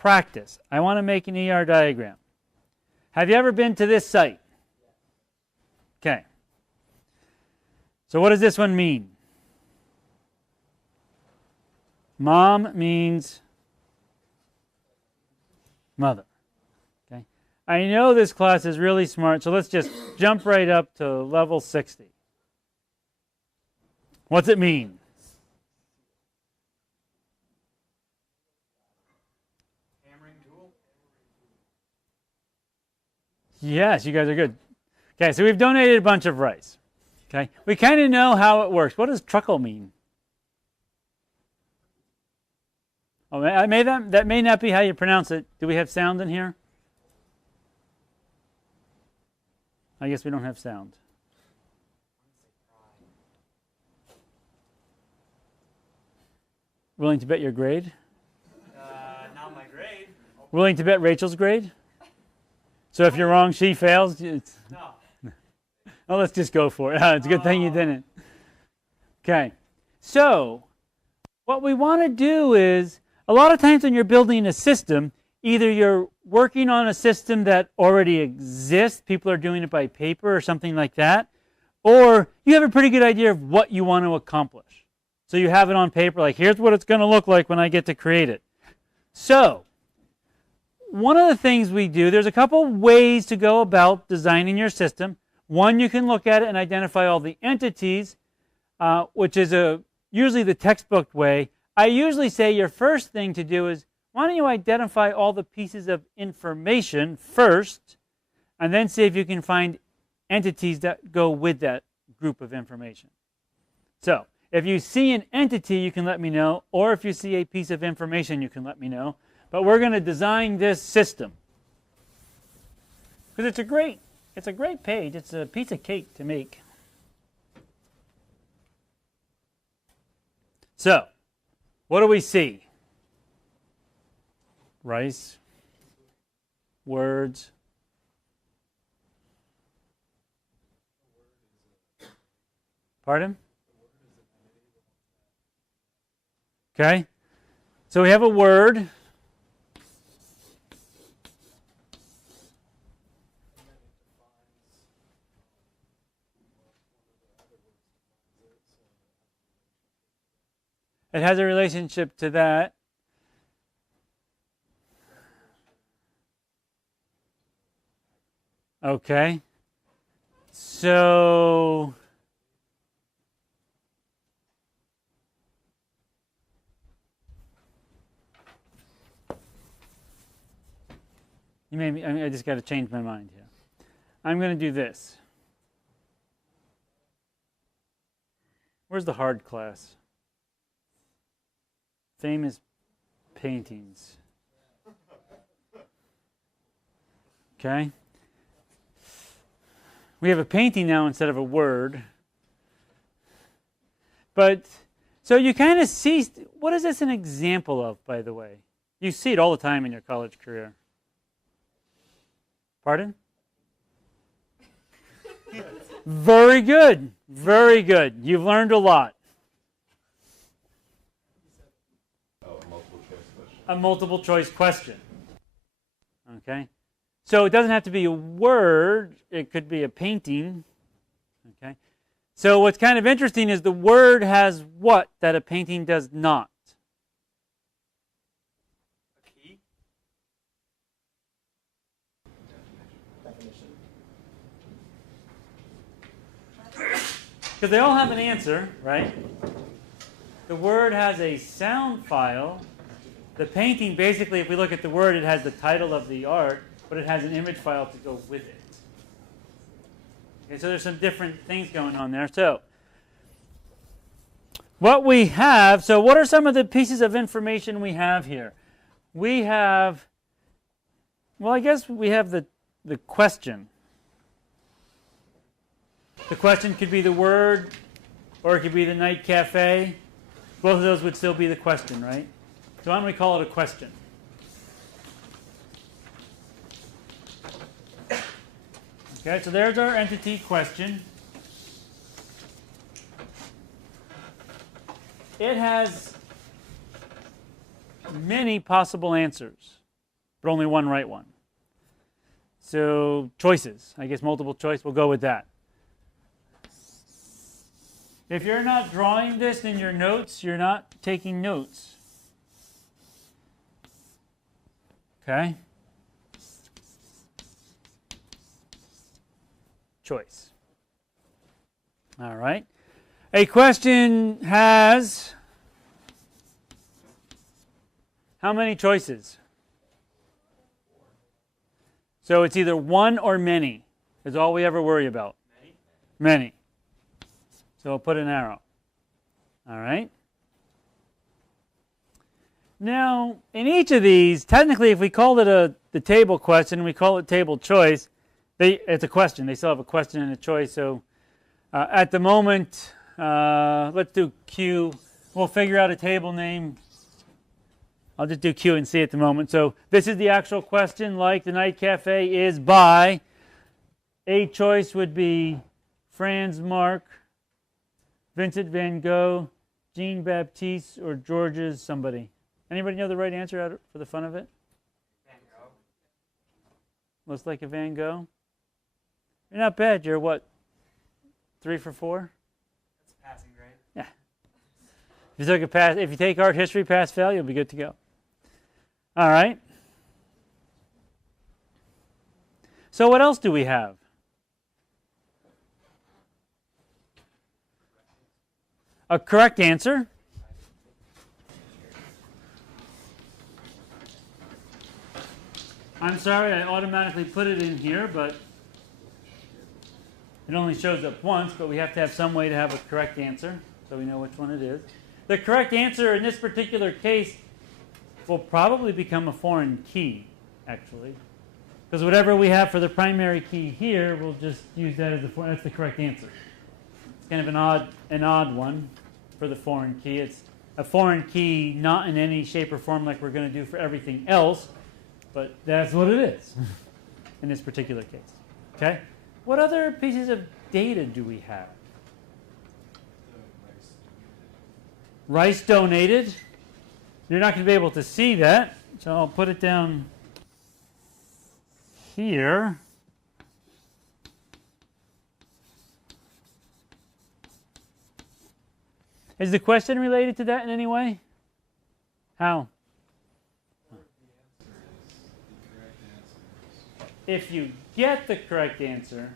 practice. I want to make an ER diagram. Have you ever been to this site? Okay. So what does this one mean? Mom means mother. Okay. I know this class is really smart, so let's just jump right up to level 60. What's it mean? Hammering tool. Yes, you guys are good. Okay, so we've donated a bunch of rice. Okay, we kind of know how it works. What does truckle mean? Oh, that may not be how you pronounce it. Do we have sound in here? I guess we don't have sound. Willing to bet your grade? Not my grade. Willing to bet Rachel's grade? So if you're wrong, she fails? No. Oh, let's just go for it. It's a good thing you didn't. Okay. So what we want to do is, a lot of times when you're building a system, either you're working on a system that already exists, people are doing it by paper or something like that, or you have a pretty good idea of what you want to accomplish. So you have it on paper, like here's what it's going to look like when I get to create it. So one of the things we do, there's a couple ways to go about designing your system. One, you can look at it and identify all the entities, which is usually the textbook way. I usually say your first thing to do is, why don't you identify all the pieces of information first, and then see if you can find entities that go with that group of information. So if you see an entity, you can let me know, or if you see a piece of information, you can let me know. But we're going to design this system because it's a great page. It's a piece of cake to make. So what do we see? Rice, words. Pardon? Okay. So we have a word. It has a relationship to that. Okay. So I just got to change my mind here. I'm going to do this. Where's the hard class? Famous paintings. Okay. We have a painting now instead of a word. But, so you kind of see, what is this an example of, by the way? You see it all the time in your college career. Pardon? Very good. Very good. You've learned a lot. A multiple choice question. Okay? So it doesn't have to be a word. It could be a painting. Okay? So what's kind of interesting is the word has what that a painting does not? A key? Definition. Because they all have an answer, right? The word has a sound file. The painting, basically, if we look at the word, it has the title of the art, but it has an image file to go with it. Okay, so there's some different things going on there. So what we have, so what are some of the pieces of information we have here? We have, well, I guess we have the question. The question could be the word, or it could be the night cafe. Both of those would still be the question, right? So why don't we call it a question? Okay, so there's our entity question. It has many possible answers. but only one right one. So choices, I guess multiple choice, we'll go with that. If you're not drawing this in your notes, you're not taking notes. Okay? Choice. All right. A question has how many choices? So it's either one or many. Is all we ever worry about. Many. So I'll put an arrow. All right. Now, in each of these, technically, if we called it the table question, we call it table choice, it's a question. They still have a question and a choice. So at the moment, let's do Q. We'll figure out a table name. I'll just do Q and C at the moment. So this is the actual question, like the Night Cafe is by. A choice would be Franz Marc, Vincent van Gogh, Jean Baptiste, or Georges somebody. Anybody know the right answer out for the fun of it? Van Gogh. Looks like a Van Gogh. You're not bad. You're what? 3 for 4? That's a passing grade. Yeah. If you take art history, pass fail, you'll be good to go. All right. So what else do we have? A correct answer. I'm sorry, I automatically put it in here, but it only shows up once, but we have to have some way to have a correct answer, so we know which one it is. The correct answer in this particular case will probably become a foreign key, actually. Because whatever we have for the primary key here, we'll just use that as that's the correct answer. It's kind of an odd one for the foreign key. It's a foreign key not in any shape or form like we're going to do for everything else, but that's what it is in this particular case. Okay? What other pieces of data do we have? Rice donated. You're not going to be able to see that, so I'll put it down here. Is the question related to that in any way? How? If you get the correct answer,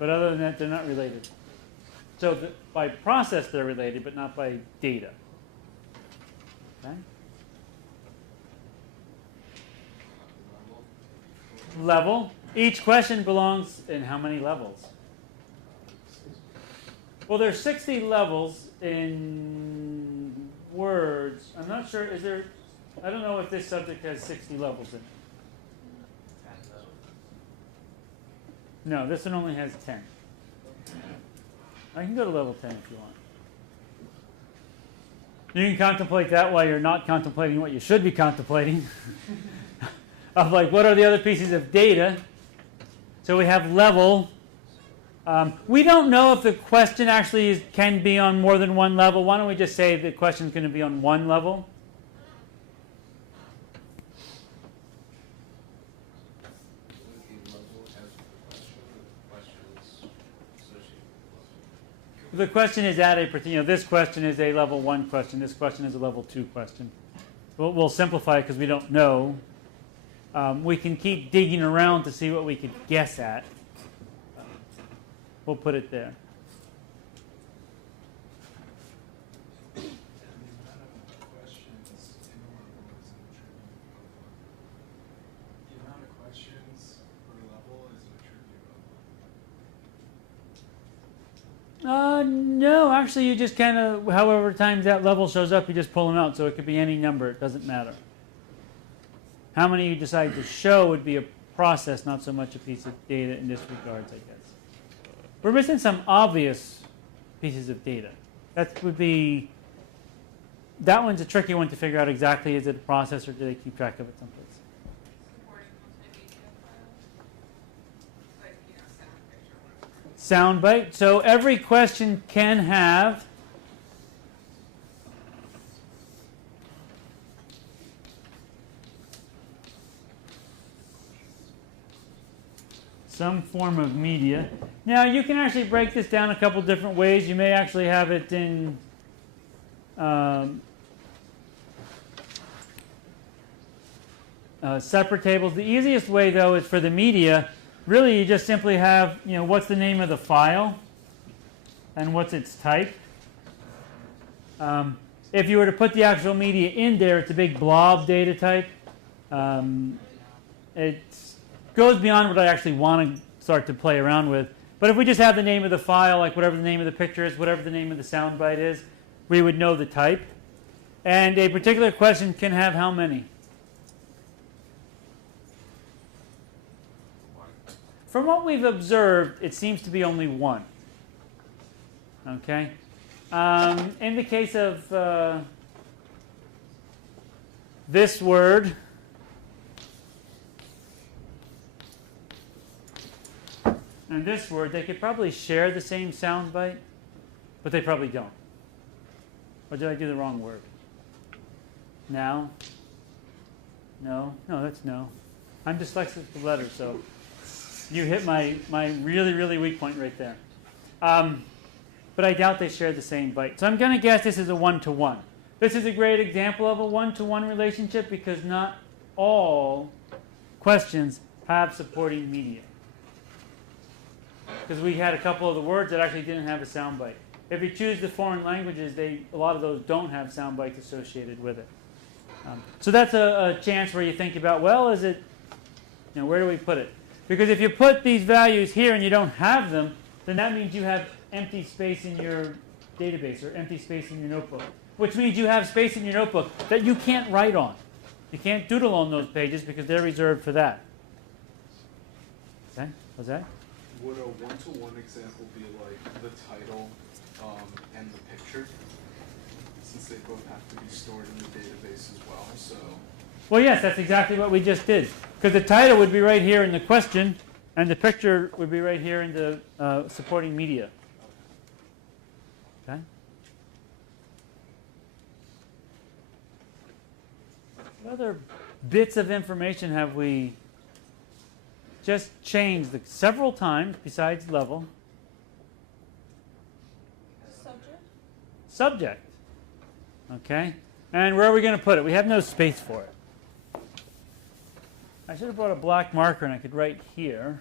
but other than that, they're not related. So by process, they're related, but not by data. Okay? Level. Each question belongs in how many levels? Well, there's 60 levels in words. I'm not sure, I don't know if this subject has 60 levels in it. No, this one only has 10. I can go to level 10 if you want. You can contemplate that while you're not contemplating what you should be contemplating. Of like, what are the other pieces of data? So we have level. We don't know if the question actually can be on more than one level. Why don't we just say the question is going to be on one level? The question is at a particular, this question is a level 1 question, this question is a level 2 question. We'll simplify it because we don't know. We can keep digging around to see what we could guess at. We'll put it there. No, actually you just kind of, however times that level shows up, you just pull them out. So it could be any number. It doesn't matter. How many you decide to show would be a process, not so much a piece of data in this regards, I guess. We're missing some obvious pieces of data. That one's a tricky one to figure out exactly. Is it a process or do they keep track of it someplace? Soundbite. So every question can have some form of media. Now, you can actually break this down a couple different ways. You may actually have it in separate tables. The easiest way, though, is for the media. Really, you just simply have, what's the name of the file and what's its type. If you were to put the actual media in there, it's a big blob data type. It goes beyond what I actually want to start to play around with. But if we just have the name of the file, like whatever the name of the picture is, whatever the name of the soundbite is, we would know the type. And a particular question can have how many? From what we've observed, it seems to be only one. Okay? In the case of this word, and this word, they could probably share the same sound bite, but they probably don't. Or did I do the wrong word? Now? No? No, that's no. I'm dyslexic with letters, so you hit my really, really weak point right there. But I doubt they share the same bite. So I'm going to guess this is a one-to-one. This is a great example of a one-to-one relationship because not all questions have supporting media. Because we had a couple of the words that actually didn't have a sound bite. If you choose the foreign languages, a lot of those don't have sound bites associated with it. So that's a chance where you think about, well, is it, where do we put it? Because if you put these values here and you don't have them, then that means you have empty space in your database or empty space in your notebook, which means you have space in your notebook that you can't write on. You can't doodle on those pages because they're reserved for that. Okay, what's that? Would a one-to-one example be like the title and the picture, since they both have to be stored in the database as well? So. Well, yes, that's exactly what we just did. Because the title would be right here in the question, and the picture would be right here in the supporting media. Okay. What other bits of information have we just changed several times besides level? Subject. Okay. And where are we going to put it? We have no space for it. I should have brought a black marker and I could write here.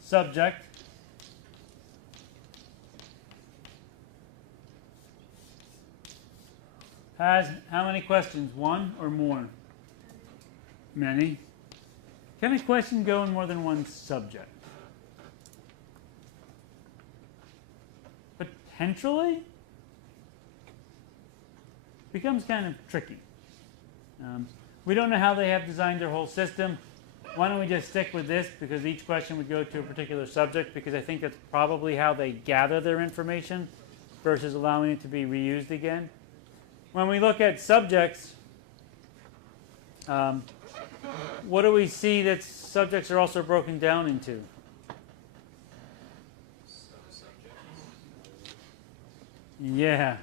Subject. Has how many questions? One or more? Many. Can a question go in more than one subject? Potentially? Becomes kind of tricky. We don't know how they have designed their whole system. Why don't we just stick with this, because each question would go to a particular subject, because I think that's probably how they gather their information versus allowing it to be reused again. When we look at subjects, what do we see that subjects are also broken down into? Yeah.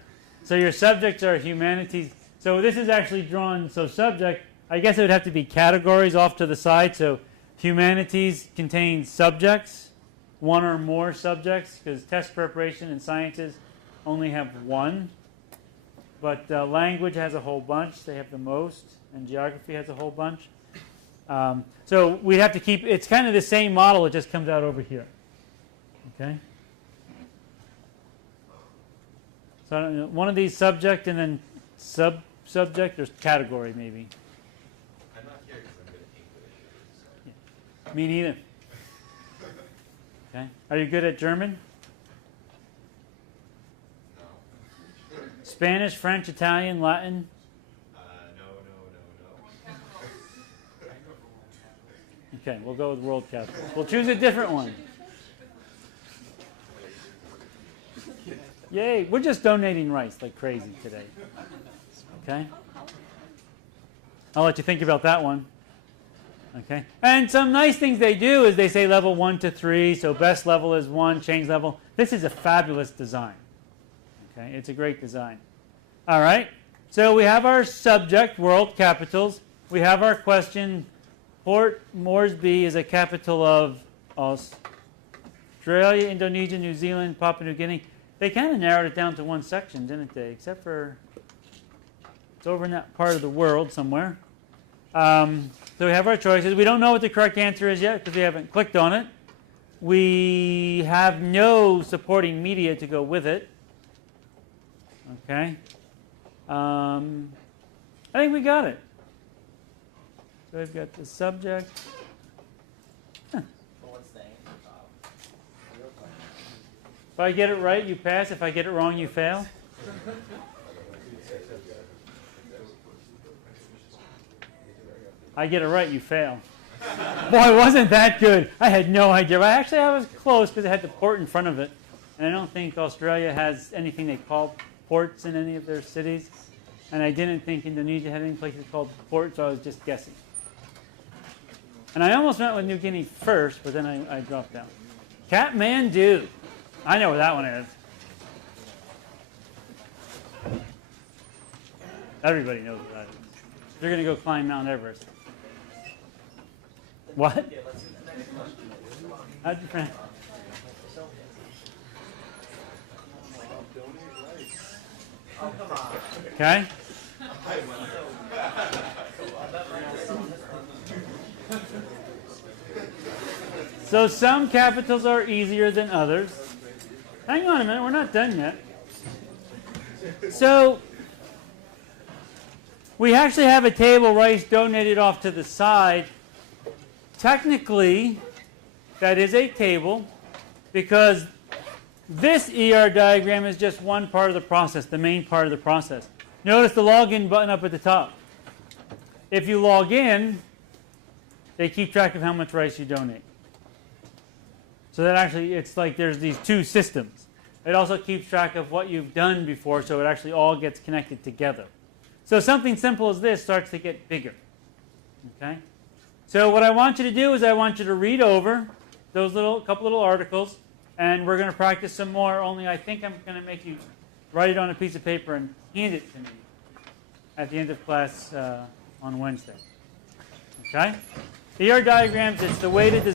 So your subjects are humanities. So this is actually drawn, so subject, I guess it would have to be categories off to the side. So humanities contains subjects, one or more subjects, because test preparation and sciences only have one. But language has a whole bunch. They have the most. And geography has a whole bunch. So we'd have to keep, it's kind of the same model. It just comes out over here. Okay? So I don't know, one of these subject and then subject or category maybe. I'm not here because I'm good at English. So. Yeah. Me neither. Okay. Are you good at German? No. Spanish, French, Italian, Latin? No. Okay, we'll go with world capitals. We'll choose a different one. Yay, we're just donating rice like crazy today. Okay? I'll let you think about that one. Okay? And some nice things they do is they say level 1 to 3, so best level is 1, change level. This is a fabulous design. Okay? It's a great design. All right? So we have our subject, world capitals. we have our question. Port Moresby is a capital of Australia, Indonesia, New Zealand, Papua New Guinea. They kind of narrowed it down to one section, didn't they? Except for it's over in that part of the world somewhere. So we have our choices. We don't know what the correct answer is yet because we haven't clicked on it. We have no supporting media to go with it. Okay. I think we got it. So we've got the subject. If I get it right, you pass. If I get it wrong, you fail. I get it right, you fail. Boy, wasn't that good. I had no idea. Actually, I was close because it had the port in front of it. And I don't think Australia has anything they call ports in any of their cities. And I didn't think Indonesia had any places called ports, so I was just guessing. And I almost went with New Guinea first, but then I dropped out. Kathmandu. I know where that one is. Everybody knows where that is. They're going to go climb Mount Everest. What? How'd you friend? Okay. So some capitals are easier than others. Hang on a minute, we're not done yet. So we actually have a table rice donated off to the side. Technically, that is a table because this ER diagram is just one part of the process, the main part of the process. Notice the login button up at the top. If you log in, they keep track of how much rice you donate. So that actually, it's like there's these two systems. It also keeps track of what you've done before, so it actually all gets connected together. So something simple as this starts to get bigger. Okay? So what I want you to do is I want you to read over those couple little articles, and we're going to practice some more, only I think I'm going to make you write it on a piece of paper and hand it to me at the end of class on Wednesday. Okay? ER diagrams, it's the way to design